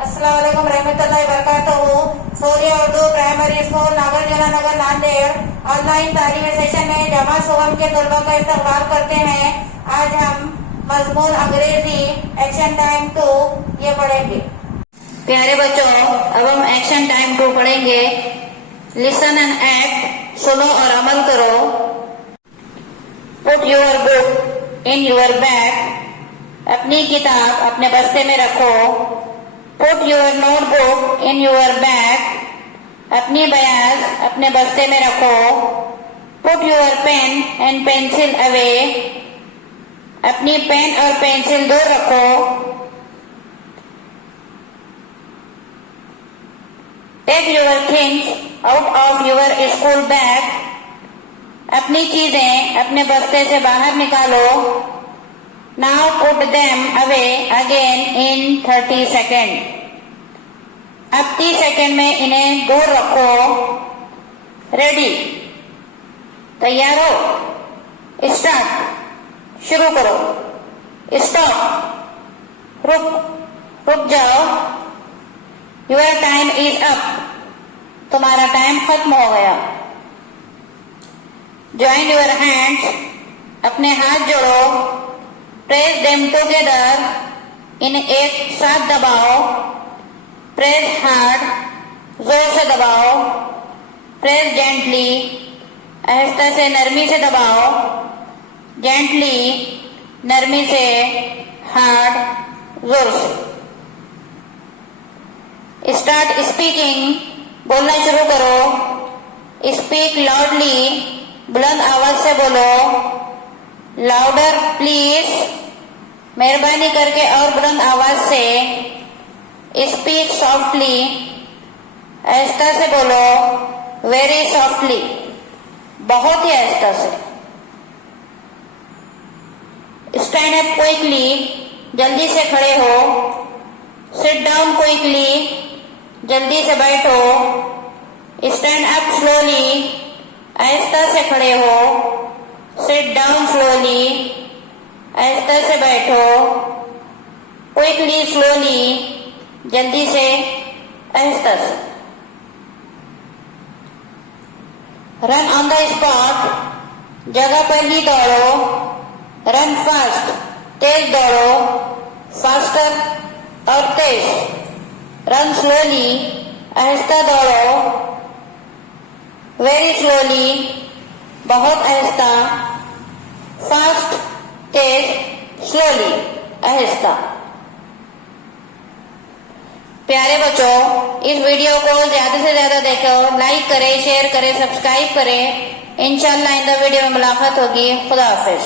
अस्सलाम वालेकुम रहमतुल्लाहि वबरकातुहू। सूर्य उर्दू प्राइमरी स्कूल नागार्जुन नगर नांदेड़ ऑनलाइन तालीमी सेशन में जमा सुवम के तलबा का इस्तकबाल करते हैं। आज हम मजमून अंग्रेजी एक्शन टाइम 2 ये पढ़ेंगे। प्यारे बच्चों, अब हम एक्शन टाइम 2 पढ़ेंगे। लिसन एंड एक्ट, सुनो और अमल करो। Put your book in your bag, अपनी किताब अपने बस्ते में रखो। Put your notebook in your bag, अपनी बयान अपने बस्ते में रखो। Put your pen and pencil away, अपनी पेन और पेंसिल दूर रखो। Take your things out of your school bag, अपनी चीजें अपने बस्ते से बाहर निकालो। Now put them away again in 30 seconds. अब 30 सेकेंड में इन्हें दूर रखो। रेडी, तैयार हो? स्टार्ट, शुरू करो। स्टॉप, रुक जाओ। योर टाइम इज अप, तुम्हारा टाइम खत्म हो गया। ज्वाइन योर हैंड्स, अपने हाथ जोड़ो। प्रेस देम टुगेदर, इन्हें एक साथ दबाओ। प्रेस हार्ड, जोर से दबाओ। प्रेस जेंटली, आहिस्ता से नरमी से दबाओ। जेंटली, नरमी से। हार्ड, जोर से। स्टार्ट स्पीकिंग, बोलना शुरू करो। स्पीक लाउडली, बुलंद आवाज से बोलो। लाउडर प्लीज, मेहरबानी करके और बुलंद आवाज से। स्पीक सॉफ्टली, आहिस्ता से बोलो। वेरी सॉफ्टली, बहुत ही आहिस्ता से। स्टैंड अप क्विकली, जल्दी से खड़े हो। सिट डाउन क्विकली, जल्दी से बैठो। स्टैंड अप स्लोली, आहिस्ता से खड़े हो। सिट डाउन स्लोली, आहिस्ता से बैठो। क्विकली स्लोली, जल्दी से, आहिस्ता से। रन ऑन द स्पॉट, जगह पर ही दौड़ो। रन फास्ट, तेज दौड़ो। फास्टर और तेज। रन स्लोली, आहिस्ता दौड़ो। वेरी स्लोली, बहुत आहिस्ता। फास्ट, तेज, स्लोली, आहिस्ता। प्यारे बच्चों, इस वीडियो को ज्यादा से ज्यादा देखो, लाइक करें, शेयर करें, सब्सक्राइब करें। इंशाल्लाह इन द वीडियो में मुलाकात होगी। खुदा हाफिज।